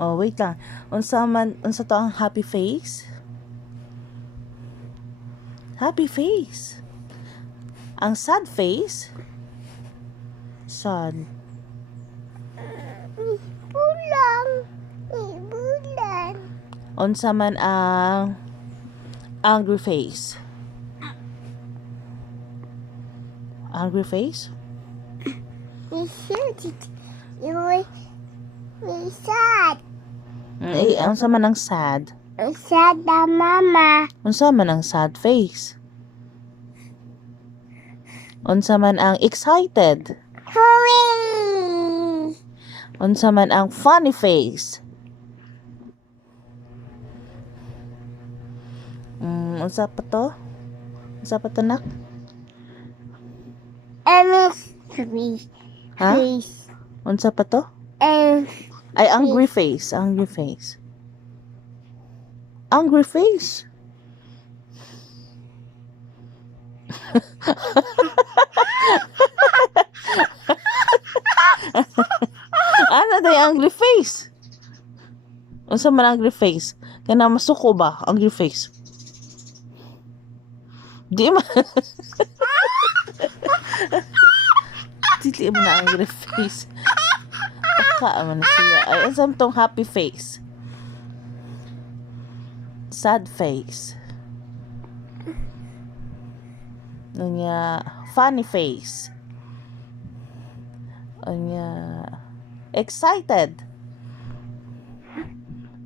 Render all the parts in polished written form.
Oh, wait lang. Unsa to ang happy face? Happy face. Ang sad face? Sad. Bulan. Bulan. Unsa man ang angry face? Angry face? We shoot it. We sad. Unsa man ang sad? Sad na mama. Unsa man ang sad face? Unsa man ang excited? Hooray! Unsa man ang funny face? Unsa pa to? Unsa pa to, nak? Face. Ha? Face. Unsa pa to? And Ay, angry face. Angry face. Angry face. Ano day angry face? Unsa man angry face? Kana masuko ba angry face? Di man. Dili mo na angry face. Taka man siya. Ay, unsa tong happy face? Sad face. Unya funny face. Unya excited.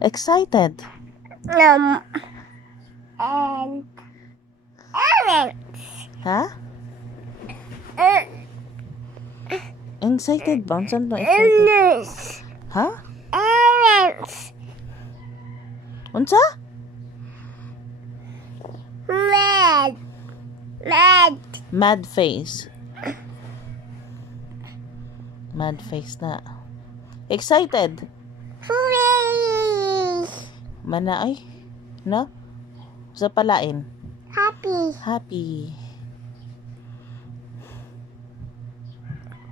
Excited. and orange. Ha? Excited ba? Saan to excited? Orange. Ha? Orange. Unsa? Red. Red. Mad face. Mad face na. Excited. Hooray! Mana ay. No? Sa palain. Happy. Happy.